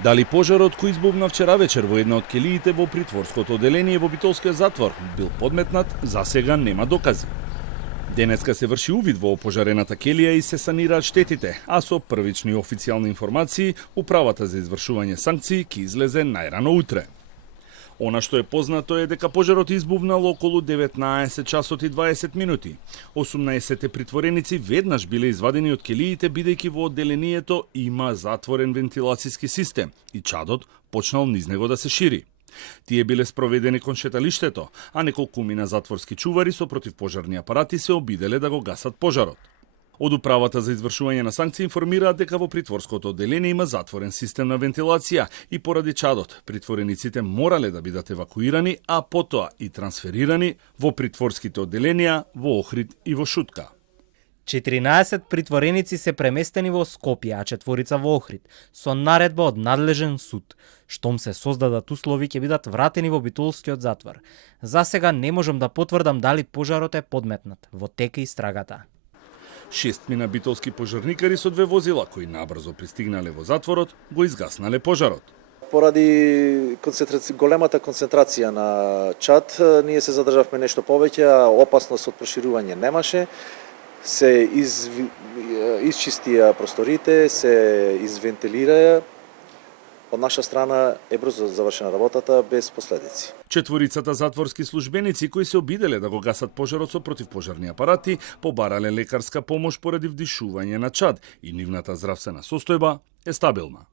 Дали пожарот кој избувна вчера вечер во една од келиите во притворското оделение во Битолскиот затвор бил подметнат, засега нема докази. Денеска се врши увид во пожарената келија и се санираат штетите, а со првични официјални информации, управата за извршување санкции ќе излезе најрано утре. Она што е познато е дека пожарот избувнал околу 19 часот и 20 минути. 18 притвореници веднаш биле извадени од келиите бидејќи во одделението има затворен вентилацијски систем и чадот почнал низ него да се шири. Тие биле спроведени кон шеталиштето, а неколкумина затворски чувари со противпожарни апарати се обиделе да го гасат пожарот. Од управата за извршување на санкции информираат дека во притворското одделение има затворен систем на вентилација и поради чадот притворениците морале да бидат евакуирани, а потоа и трансферирани во притворските одделенија во Охрид и во Шутка. 14 притвореници се преместени во Скопје, а 4 во Охрид, со наредба од надлежен суд. Штом се создадат услови, ќе бидат вратени во Битолскиот затвор. За сега не можам да потврдам дали пожарот е подметнат. Во тека истрагата. 6 битолски пожарникари со 2 возила кои набрзо пристигнале во затворот, го изгаснале пожарот. Поради големата концентрација на чад, ние се задржавме нешто повеќе, а опасност од проширување немаше. Се изчистија просторите, се извентилираа. Од наша страна е брзо завршена работата без последици. 4 затворски службеници кои се обиделе да го гасат пожарот со противпожарни апарати побарале лекарска помош поради вдишување на чад и нивната здравствена состојба е стабилна.